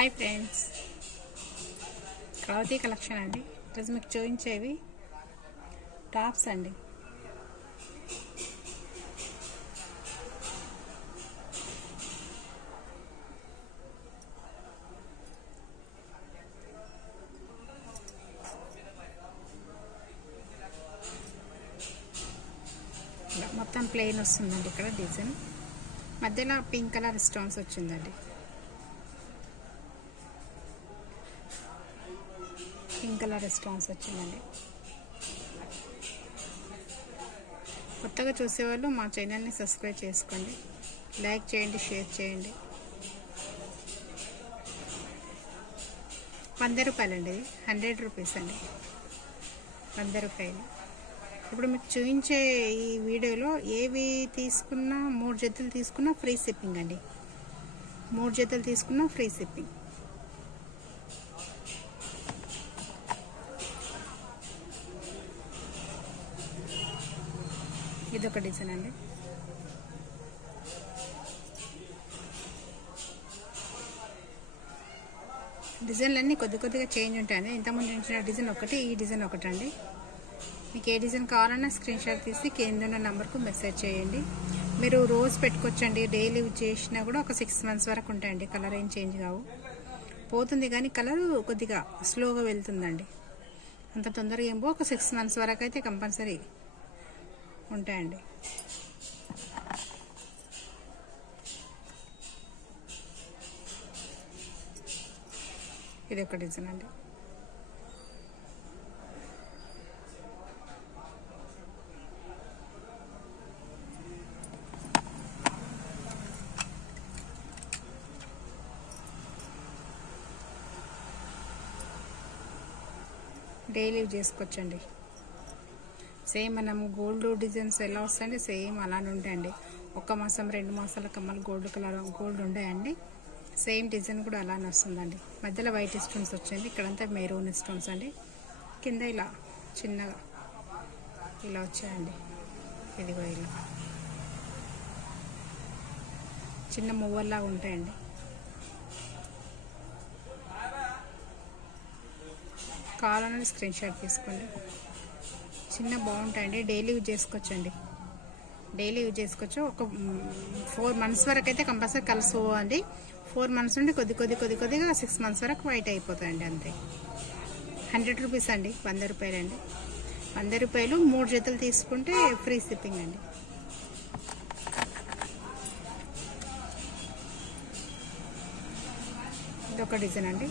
Hi friends, కౌతి collection అండి. ఈరోజు మీకు చూపించేవి టాప్స్ అండి. మొత్తం ప్లెయిన్ వస్తుందండి. ఇక్కడ డిజైన్ మధ్యలో పింక్ కలర్ స్టోన్స్ వచ్చిందండి. పింక్ కలర్ స్టోన్స్ వచ్చిందండి. కొత్తగా చూసేవాళ్ళు మా ఛానల్ని సబ్స్క్రైబ్ చేసుకోండి, లైక్ చేయండి, షేర్ చేయండి. 100 రూపాయలండి. 100 రూపీస్ అండి. 100 రూపాయలు. ఇప్పుడు మీకు చూపించే ఈ వీడియోలో ఏవి తీసుకున్నా 3 జతలు తీసుకున్నా ఫ్రీ షిప్పింగ్ అండి. 3 జతలు తీసుకున్నా ఫ్రీ షిప్పింగ్. ఇదొక డిజైన్ అండి. డిజైన్లన్నీ కొద్దిగా చేంజ్ ఉంటాయండి. ఇంతకుముందు ఉంచిన డిజైన్ ఒకటి, ఈ డిజైన్ ఒకటి అండి. మీకు ఏ డిజైన్ కావాలన్నా స్క్రీన్ షాట్ తీసి కింద ఉన్న నెంబర్కు మెసేజ్ చేయండి. మీరు రోజు పెట్టుకోవచ్చండి. డైలీ యూజ్ చేసినా కూడా ఒక 6 మంత్స్ వరకు ఉంటాయండి. కలర్ ఏం చేంజ్ కావు. పోతుంది కానీ కలర్ కొద్దిగా స్లోగా వెళ్తుందండి. అంత తొందరగా ఏమో ఒక 6 మంత్స్ వరకు అయితే కంపల్సరీ ఉంటాయండి. ఇది ఒక డిజైన్ అండి. డైలీ యూజ్ చేసుకోవచ్చండి. సేమ్ మనం గోల్డ్ డిజైన్స్ ఎలా వస్తాయండి, సేమ్ అలానే ఉంటాయండి. 1 మాసం 2 మాసాల కమ్మలు గోల్డ్ ఉంటాయండి. సేమ్ డిజైన్ కూడా అలానే వస్తుందండి. మధ్యలో వైట్ స్టోన్స్ వచ్చింది. ఇక్కడంతా మెరూన్ స్టోన్స్ అండి. కింద ఇలా చిన్నగా ఇలా వచ్చాయండి. ఇదిగో ఇలా చిన్న మువ్వల్లాగా ఉంటాయండి. కావాలని స్క్రీన్ షాట్ తీసుకోండి. చిన్న బాగుంటాయండి. డైలీ యూజ్ చేసుకోవచ్చండి. డైలీ యూజ్ చేసుకోవచ్చు. ఒక 4 మంత్స్ వరకు అయితే కంపల్సరీ కలుసుకోండి. 4 మంత్స్ నుండి కొద్దిగా 6 మంత్స్ వరకు వైట్ అయిపోతాయండి. అంతే. 100 రూపీస్ అండి. 100 రూపాయలు అండి. 100 రూపాయలు 3 జతలు తీసుకుంటే ఫ్రీ షిప్పింగ్ అండి. ఇదొక డిజైన్ అండి.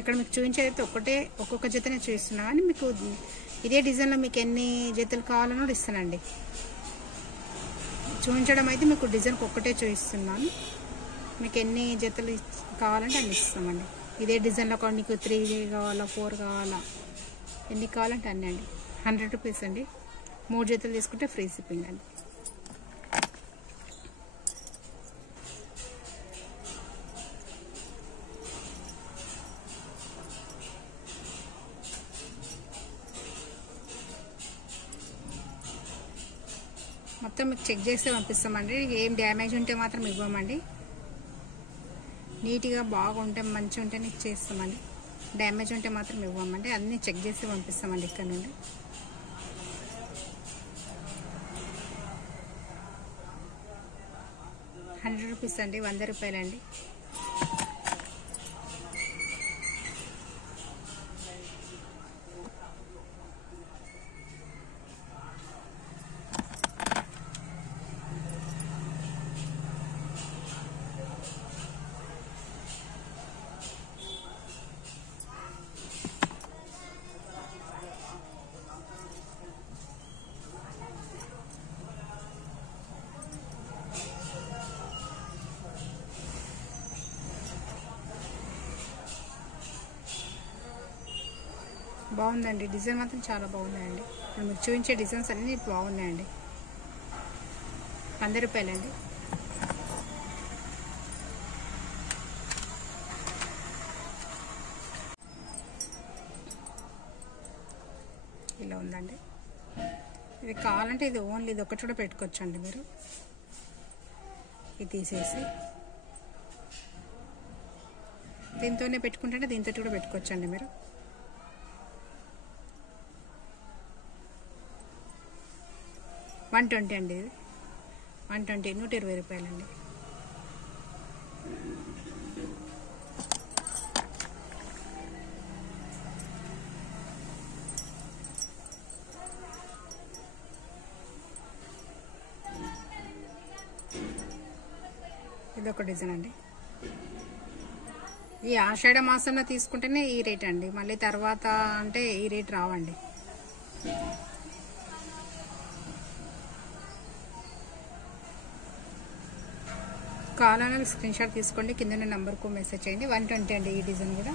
ఇక్కడ మీకు చూపించేదైతే ఒక్కొక్క జతనే చూపిస్తున్నా కానీ మీకు ఇదే డిజైన్లో మీకు ఎన్ని జతలు కావాలన్నా ఇస్తానండి. చూపించడం అయితే మీకు డిజైన్కి ఒక్కటే చూపిస్తున్నాను. మీకు ఎన్ని జతలు కావాలంటే అన్ని ఇస్తామండి. ఇదే డిజైన్లో మీకు 3 కావాలా, 4 కావాలా, ఎన్ని కావాలంటే అన్నీ అండి. 100 రూపీస్ అండి. 3 జతలు తీసుకుంటే ఫ్రీ షిప్పింగ్ అండి. మొత్తం మీకు చెక్ చేస్తే పంపిస్తామండి. ఏం డ్యామేజ్ ఉంటే మాత్రం ఇవ్వమండి. నీట్గా బాగుంటే మంచిగా ఉంటే నీకు చేస్తామండి. డ్యామేజ్ ఉంటే మాత్రం ఇవ్వమండి. అన్నీ చెక్ చేసి పంపిస్తామండి ఇక్కడ నుండి. ₹100 అండి. 100 రూపాయలండి. బాగుందండి. డిజైన్ మాత్రం చాలా బాగున్నాయండి. ఇప్పుడు మీకు చూపించే డిజైన్స్ అన్నీ బాగున్నాయండి. 100 రూపాయలండి. ఇలా ఉందండి. ఇది కావాలంటే ఇది ఓన్లీ ఇది ఒకటి కూడా పెట్టుకోవచ్చండి మీరు. ఇది తీసేసి దీంతోనే పెట్టుకుంటే దీంతో కూడా పెట్టుకోవచ్చండి మీరు. $120 అండి. ఇది $120, $120 అండి. ఇదొక డిజైన్ అండి. ఈ ఆషాఢ మాసంలో తీసుకుంటేనే ఈ రేట్ అండి, మళ్ళీ తర్వాత అంటే ఈ రేట్ రావండి. కావాలన్నా స్క్రీన్ షాట్ తీసుకోండి, కింద నెంబర్కు మెసేజ్ చేయండి. 120 అండి ఈ డిజైన్ కూడా.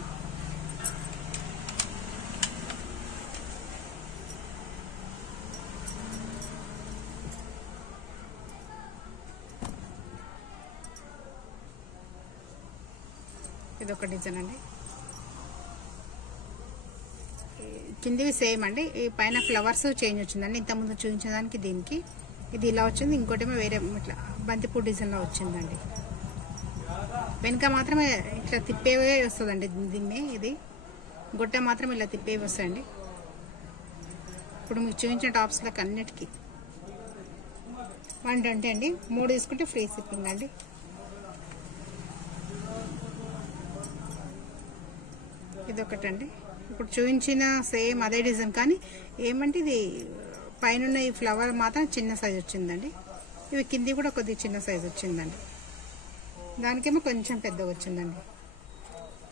ఇదొక డిజైన్ అండి. కిందివి సేమ్ అండి, ఈ పైన ఫ్లవర్స్ చేంజ్ వచ్చిందండి. ఇంతకుముందు చూపించిన దానికి దీనికి ఇది ఇలా వచ్చింది, ఇంకోటేమో వేరే ఇట్లా బంతిపూ డిజైన్లో వచ్చిందండి. వెనుక మాత్రమే ఇట్లా తిప్పేవే వస్తుందండి దీన్ని. ఇది గొట్ట మాత్రం ఇలా తిప్పేవి వస్తాయండి. ఇప్పుడు మీకు చూపించిన టాప్స్లకు అన్నిటికీ 120 అండి. 3 తీసుకుంటే ఫ్రీ షిప్పింగ్ అండి. ఇదొకటండి. ఇప్పుడు చూపించిన సేమ్ అదే డిజైన్, కానీ ఏమంటే ఇది పైన ఈ ఫ్లవర్ మాత్రం చిన్న సైజ్ వచ్చిందండి. ఇవి కింది కూడా కొద్దిగా చిన్న సైజ్ వచ్చిందండి. దానికేమో కొంచెం పెద్దగా వచ్చిందండి.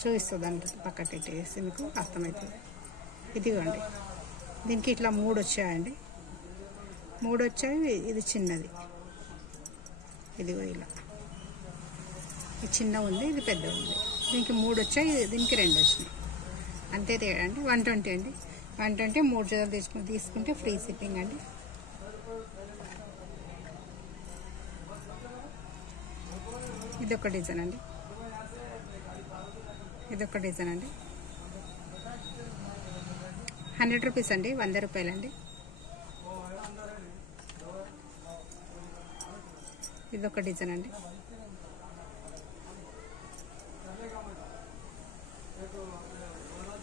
చూపిస్తుందండి పక్కకి వేసి మీకు అర్థమవుతుంది. ఇదిగోండి, దీనికి ఇట్లా 3 వచ్చాయండి. 3 వచ్చాయి. ఇది చిన్నది, ఇదిగో ఇలా ఇది చిన్న ఉంది, ఇది పెద్ద ఉంది. దీనికి 3 వచ్చాయి, దీనికి 2 వచ్చినాయి. అంతే తేడా అండి. 120 అండి. 120 3 జతలు తీసుకుంటే ఫ్రీ షిప్పింగ్ అండి. ఇదొక డిజైన్ అండి. ఇదొక డిజైన్ అండి. 100 రూపీస్ అండి, ₹100 అండి. ఇదొక డిజైన్ అండి.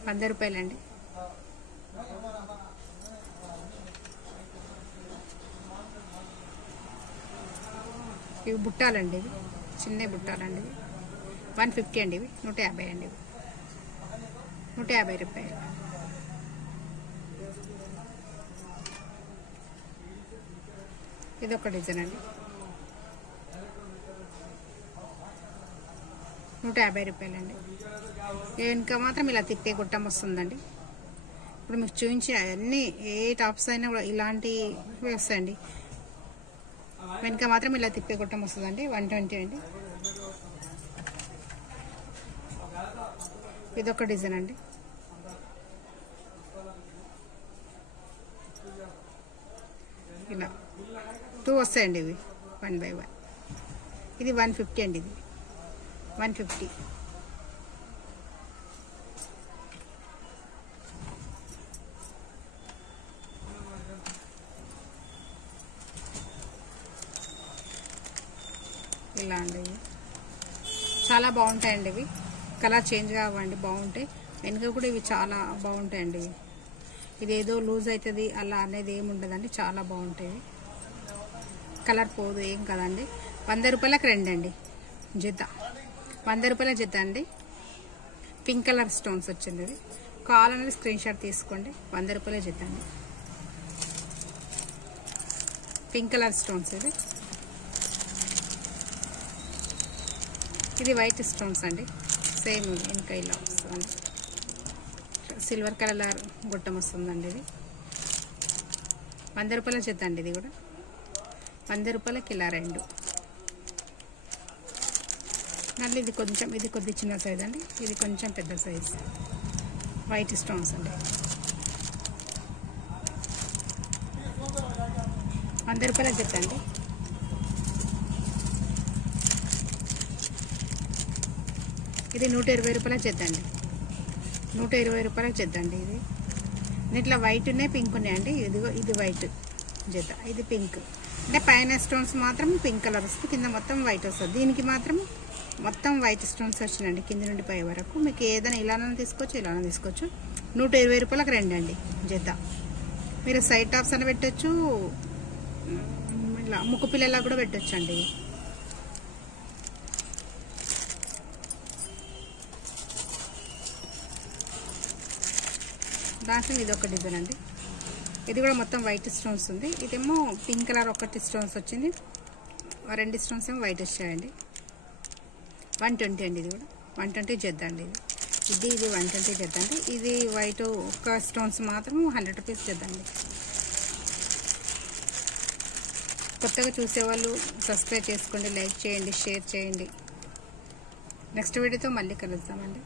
₹100 అండి. ఇవి బుట్టాలండి, ఇవి చిన్న బుట్టాలండి. ఇవి 150 అండి. ఇవి 150 అండి. ఇవి ₹150. ఇదొక డిజైన్ అండి. ₹150 అండి. ఇంకా మాత్రం ఇలా తిప్పే గుట్టం వస్తుందండి. ఇప్పుడు మీకు చూపించి అన్ని ఏ టాప్స్ అయినా కూడా ఇలాంటివి వస్తాయండి. వెనుక మాత్రం ఇలా తిప్పే గుట్టం వస్తుందండి. 120 అండి. ఇదొక డిజైన్ అండి. ఇలా 2 వస్తాయండి. ఇవి 1 by 1. ఇది 150 అండి. ఇది 150. ఇలా అండి. చాలా బాగుంటాయండి. ఇవి కలర్ చేంజ్ కావండి, బాగుంటాయి. వెనుక కూడా ఇవి చాలా బాగుంటాయండి. ఇదేదో లూజ్ అవుతుంది అలా అనేది ఏమి ఉండదండి, చాలా బాగుంటాయి. కలర్ పోదు, ఏం కదండి. ₹100కి 2 అండి జత. ₹100 జత అండి. పింక్ కలర్ స్టోన్స్ వచ్చింది. ఇది కావాలనేది స్క్రీన్ షాట్ తీసుకోండి. ₹100 జత అండి. Pink colour stones. ఇది వైట్ స్టోన్స్ అండి. సేమ్ ఇంకా ఇలా వస్తుంది. సిల్వర్ కలర్ గుట్టం వస్తుందండి. ఇది ₹100 జత అండి. ఇది కూడా ₹100కి ఇలా 2. మళ్ళీ ఇది కొద్ది చిన్న సైజ్ అండి. ఇది కొంచెం పెద్ద సైజ్ వైట్ స్టోన్స్ అండి. ₹100 జత అండి. ఇది ₹120 జత అండి. ₹120 జత అండి. ఇది దీంట్లో వైట్ ఉన్నాయి, పింక్ ఉన్నాయండి. ఇదిగో ఇది వైట్ జత, ఇది పింక్. అంటే పైన స్టోన్స్ మాత్రం పింక్ కలర్ వస్తుంది, కింద మొత్తం వైట్ వస్తుంది. దీనికి మాత్రం మొత్తం వైట్ స్టోన్స్ వచ్చినాయండి కింద నుండి పై వరకు. మీకు ఏదైనా ఇలానే తీసుకోవచ్చు, ఇలానే తీసుకోవచ్చు. 120 రూపాయలకు 2 అండి జత. మీరు సైడ్ టాప్స్ అని పెట్టచ్చు, ఇలా ముక్కు పిల్లలా కూడా పెట్టచ్చు అండి. దాంట్లో ఇది ఒక డిజైన్ అండి. ఇది కూడా మొత్తం వైట్ స్టోన్స్ ఉంది. ఇదేమో పింక్ కలర్ ఒకటి స్టోన్స్ వచ్చింది, 2 స్టోన్స్ ఏమో వైట్ వచ్చాయండి. 120 అండి. ఇది కూడా 120 జద్ద అండి. ఇది 120 జద్ద అండి. ఇది వైట్ ఒక స్టోన్స్ మాత్రం 100 రూపీస్ జద్ద అండి. కొత్తగా చూసేవాళ్ళు సబ్స్క్రైబ్ చేసుకోండి, లైక్ చేయండి, షేర్ చేయండి. నెక్స్ట్ వీడియోతో మళ్ళీ కలుద్దామండి.